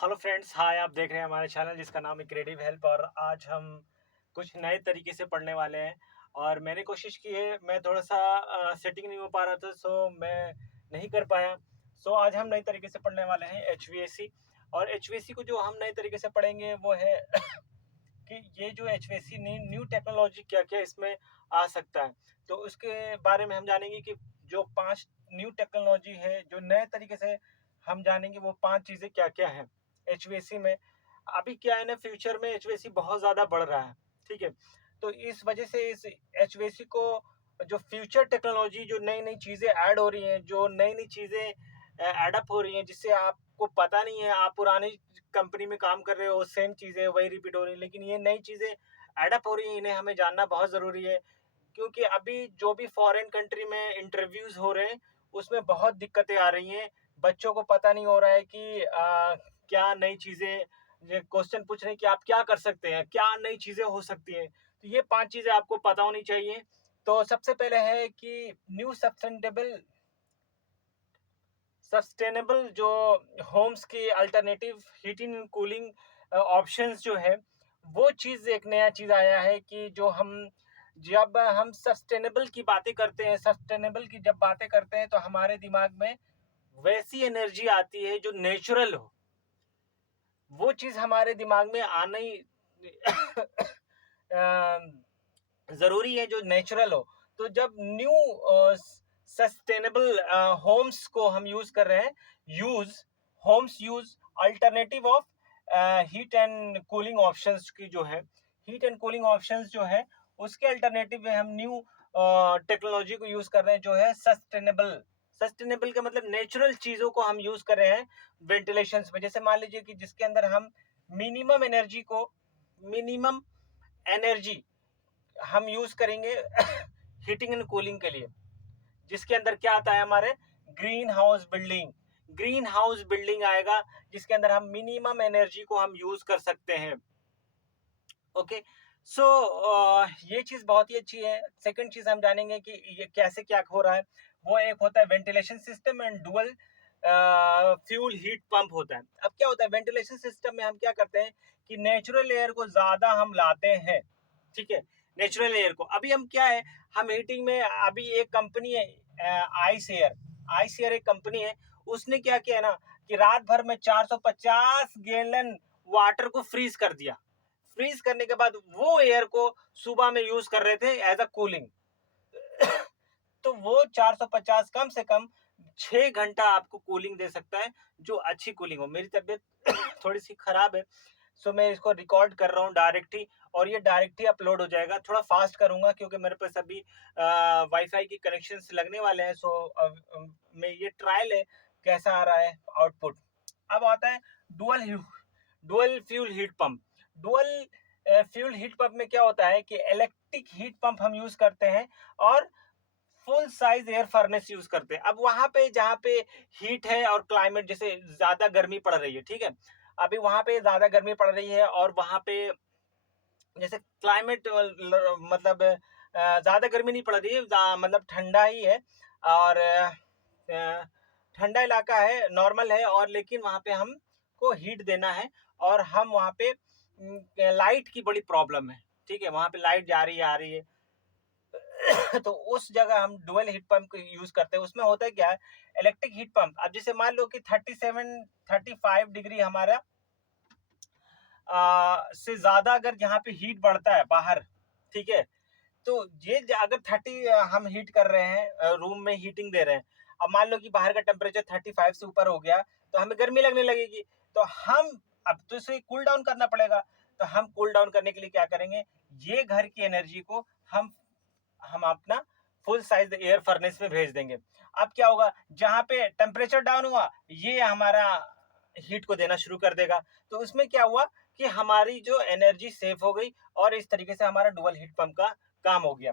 Hello friends, हाय। आप देख रहे हैं हमारे चैनल जिसका नाम है क्रिएटिव हेल्प। और आज हम कुछ नए तरीके से पढ़ने वाले हैं। और मैंने कोशिश की है, मैं थोड़ा सा सेटिंग नहीं हो पा रहा था, सो मैं नहीं कर पाया। सो आज हम नए तरीके से पढ़ने वाले हैं एचवीएसी। और एचवीएसी को जो हम नए तरीके से पढ़ेंगे वो है कि ये जो एचवीएसी न्यू टेक्नोलॉजी क्या क्या इसमें आ सकता है। तो उसके बारे में हम जानेंगे कि जो 5 न्यू टेक्नोलॉजी है, जो नए तरीके से हम जानेंगे, वो 5 चीज़ें क्या क्या हैं एचवीएसी में। अभी क्या है ना, फ्यूचर में एचवीएसी बहुत ज़्यादा बढ़ रहा है, ठीक है। तो इस वजह से इस एचवीएसी को जो फ्यूचर टेक्नोलॉजी, जो नई नई चीज़ें ऐड हो रही हैं, जो नई नई चीज़ें एडअप हो रही हैं, जिससे आपको पता नहीं है, आप पुरानी कंपनी में काम कर रहे हो, सेम चीज़ें वही रिपीट हो रही हैं, लेकिन ये नई चीज़ें एडअप हो रही हैं, इन्हें हमें जानना बहुत ज़रूरी है। क्योंकि अभी जो भी फॉरेन कंट्री में इंटरव्यूज़ हो रहे हैं, उसमें बहुत दिक्कतें आ रही हैं। बच्चों को पता नहीं हो रहा है कि क्या नई चीज़ें, ये क्वेश्चन पूछ रहे हैं कि आप क्या कर सकते हैं, क्या नई चीज़ें हो सकती हैं। तो ये 5 चीज़ें आपको पता होनी चाहिए। तो सबसे पहले है कि न्यू सस्टेनेबल जो होम्स की alternative heating and cooling options जो है, वो चीज़ एक नया चीज़ आया है कि जब हम सस्टेनेबल की बातें करते हैं, सस्टेनेबल की जब बातें करते हैं, तो हमारे दिमाग में वैसी एनर्जी आती है जो नेचुरल हो। वो चीज़ हमारे दिमाग में आना ही ज़रूरी है, जो नेचुरल हो। तो जब न्यू सस्टेनेबल होम्स को हम यूज़ कर रहे हैं, homes use alternative of heat and cooling options की जो है, हीट एंड कूलिंग ऑप्शंस जो है, उसके अल्टरनेटिव में हम न्यू टेक्नोलॉजी को यूज़ कर रहे हैं, जो है सस्टेनेबल। सस्टेनेबल का मतलब नेचुरल चीज़ों को हम यूज़ कर रहे हैं वेंटिलेशंस में। जैसे मान लीजिए कि जिसके अंदर हम मिनिमम एनर्जी को मिनिमम एनर्जी हम यूज करेंगे हीटिंग एंड कूलिंग के लिए, जिसके अंदर क्या आता है हमारे, ग्रीन हाउस बिल्डिंग आएगा, जिसके अंदर हम मिनिमम एनर्जी को हम यूज कर सकते हैं। ओके। सो ये चीज बहुत ही अच्छी है। सेकंड चीज हम जानेंगे कि ये कैसे क्या हो रहा है। वो एक होता है ventilation system and dual fuel heat pump होता है। अब क्या होता है वेंटिलेशन सिस्टम में, हम क्या करते हैं कि नेचुरल एयर को ज्यादा हम लाते हैं, ठीक है। नेचुरल एयर को अभी हम क्या है, हम हीटिंग में, अभी एक कंपनी है आइस एयर एक कंपनी है, उसने क्या किया है ना कि रात भर में 450 गैलन वाटर को फ्रीज कर दिया। फ्रीज करने के बाद वो एयर को सुबह में यूज कर रहे थे एज अ कूलिंग। तो वो 450 कम से कम 6 घंटा आपको कूलिंग दे सकता है, जो अच्छी कूलिंग हो। मेरी तबीयत थोड़ी सी खराब है, सो मैं इसको रिकॉर्ड कर रहा हूँ डायरेक्ट ही, और ये डायरेक्ट ही अपलोड हो जाएगा। थोड़ा फास्ट करूंगा क्योंकि मेरे पास अभी वाईफाई की कनेक्शन लगने वाले हैं। सो मैं ये ट्रायल है कैसा आ रहा है आउटपुट। अब आता है dual dual fuel heat pump. Dual fuel heat pump में क्या होता है कि इलेक्ट्रिक हीट पंप हम यूज करते हैं, और full size air furnace use करते हैं। अब वहां पे जहाँ पे हीट है और क्लाइमेट, जैसे ज्यादा गर्मी पड़ रही है, ठीक है, अभी वहां पे ज्यादा गर्मी पड़ रही है, और वहां पे जैसे क्लाइमेट मतलब ज्यादा गर्मी नहीं पड़ रही है, मतलब ठंडा ही है, और ठंडा इलाका है, नॉर्मल है, और लेकिन वहां पे हमको हीट देना है, और हम वहां पे लाइट की बड़ी प्रॉब्लम है, ठीक है, वहां पे लाइट जा रही है आ रही है। तो उस जगह हम डुअल हीट पंप को यूज करते हैं। उसमें होता है क्या है, इलेक्ट्रिक हीट पंप, अब जैसे मान लो कि 37-35 डिग्री हमारा से ज्यादा अगर यहाँ पे हीट बढ़ता है बाहर, ठीक है, तो ये अगर 30 हम हीट कर रहे हैं, रूम में हीटिंग दे रहे हैं, अब मान लो कि बाहर का टेम्परेचर 35 से ऊपर हो गया, तो हमें गर्मी लगने लगेगी। तो हम अब तो इसे कूल डाउन करना पड़ेगा। तो हम कूल डाउन करने के लिए क्या करेंगे, ये घर की एनर्जी को हम अपना फुल साइज एयर फर्नेस में भेज देंगे। अब क्या होगा, जहां पे टेम्परेचर डाउन हुआ, ये हमारा हीट को देना शुरू कर देगा। तो उसमें क्या हुआ कि हमारी जो एनर्जी सेव हो गई, और इस तरीके से हमारा डुअल हीट पंप का काम हो गया।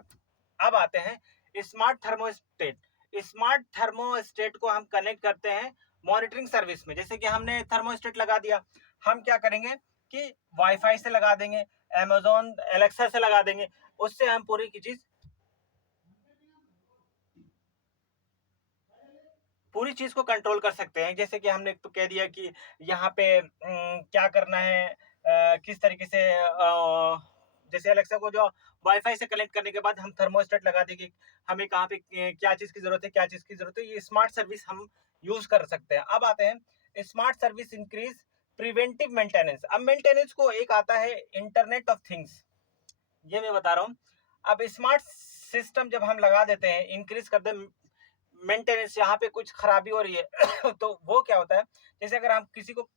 अब आते हैं स्मार्ट थर्मोस्टेट। स्मार्ट थर्मोस्टेट को हम कनेक्ट करते हैं मॉनिटरिंग सर्विस में। जैसे कि हमने थर्मोस्टेट लगा दिया, हम क्या करेंगे कि वाईफाई से लगा देंगे, अमेजोन एलेक्सा से लगा देंगे, उससे हम पूरी की चीज पूरी चीज़ को कंट्रोल कर सकते हैं। जैसे कि हमने तो कह दिया कि यहाँ पे क्या करना है, किस तरीके से जैसे अलेक्सा को जो वाईफ़ाई से कनेक्ट करने के बाद हम थर्मोस्टेट लगा दें कि हमें कहाँ पे क्या चीज़ की ज़रूरत है, क्या चीज़ की ज़रूरत है, ये स्मार्ट सर्विस हम यूज़ कर सकते हैं। अब आते हैं smart service increase preventive maintenance. अब मेंटेनेंस को एक आता है इंटरनेट ऑफ थिंग्स, ये मैं बता रहा हूँ। अब स्मार्ट सिस्टम जब हम लगा देते हैं, इंक्रीज़ कर दें मेंटेनेंस, यहाँ पे कुछ खराबी हो रही है तो वो क्या होता है, जैसे अगर हम किसी को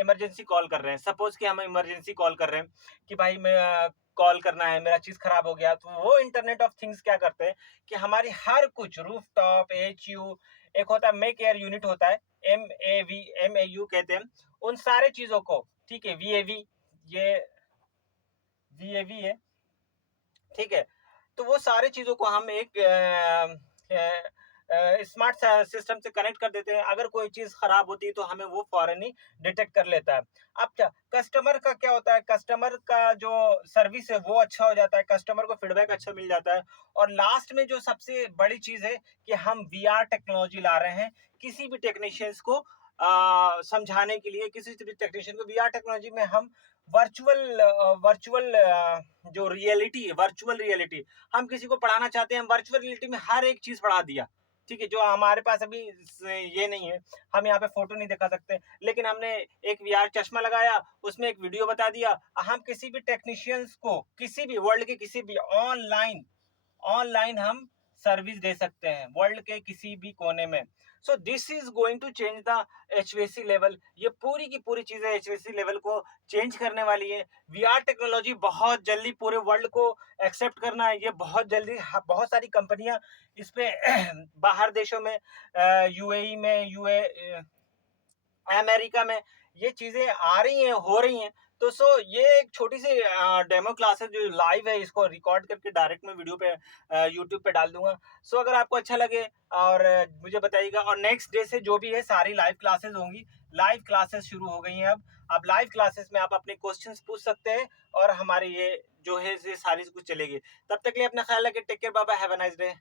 इमरजेंसी कॉल कर रहे हैं, सपोज कि हम इमरजेंसी कॉल कर रहे हैं कि भाई मैं कॉल करना है, मेरा चीज खराब हो गया, तो वो इंटरनेट ऑफ थिंग्स क्या करते हैं कि हमारी हर कुछ रूफ टॉप एच यू, एक होता है मेक एयर यूनिट होता है, एम ए यू कहते हैं, उन सारे चीजों को, ठीक है, वी ए वी, ये वी ए वी है, ठीक है, तो वो सारी चीज़ों को हम एक स्मार्ट सिस्टम से कनेक्ट कर देते हैं। अगर कोई चीज़ खराब होती है तो हमें वो फौरन ही डिटेक्ट कर लेता है। अब क्या कस्टमर का क्या होता है, कस्टमर का जो सर्विस है वो अच्छा हो जाता है, कस्टमर को फीडबैक अच्छा मिल जाता है। और लास्ट में जो सबसे बड़ी चीज़ है कि हम वीआर टेक्नोलॉजी ला रहे हैं किसी भी टेक्नीशियंस को समझाने के लिए, किसी भी टेक्नीशियन को वीआर टेक्नोलॉजी में हम वर्चुअल वर्चुअल जो रियलिटी है, वर्चुअल रियलिटी, हम किसी को पढ़ाना चाहते हैं, हम वर्चुअल रियलिटी में हर एक चीज पढ़ा दिया, ठीक है, जो हमारे पास अभी ये नहीं है, हम यहाँ पे फोटो नहीं दिखा सकते, लेकिन हमने एक वीआर चश्मा लगाया, उसमें एक वीडियो बता दिया, हम किसी भी टेक्नीशियंस को किसी भी वर्ल्ड के किसी भी ऑनलाइन ऑनलाइन हम सर्विस दे सकते हैं वर्ल्ड के किसी भी कोने में। So this is going to change the HVAC level. ये पूरी की पूरी चीजें एचवीएसी लेवल को चेंज करने वाली है। वीआर टेक्नोलॉजी बहुत जल्दी पूरे वर्ल्ड को एक्सेप्ट करना है, ये बहुत जल्दी बहुत सारी कंपनियां इस पे बाहर देशों में, यूएई में, अमेरिका में ये चीजें आ रही हैं, हो रही हैं। तो सो ये एक छोटी सी डेमो क्लासेस जो लाइव है, इसको रिकॉर्ड करके डायरेक्ट मैं वीडियो पे यूट्यूब पे डाल दूंगा। सो अगर आपको अच्छा लगे और मुझे बताइएगा, और नेक्स्ट डे से जो भी है सारी लाइव क्लासेस होंगी। लाइव क्लासेस शुरू हो गई हैं अब लाइव क्लासेस में आप अपने क्वेश्चंस पूछ सकते हैं और हमारे ये जो है ये सारी कुछ चलेगी। तब तक के लिए अपना ख्याल रखिए, take care, bye bye, have a nice day.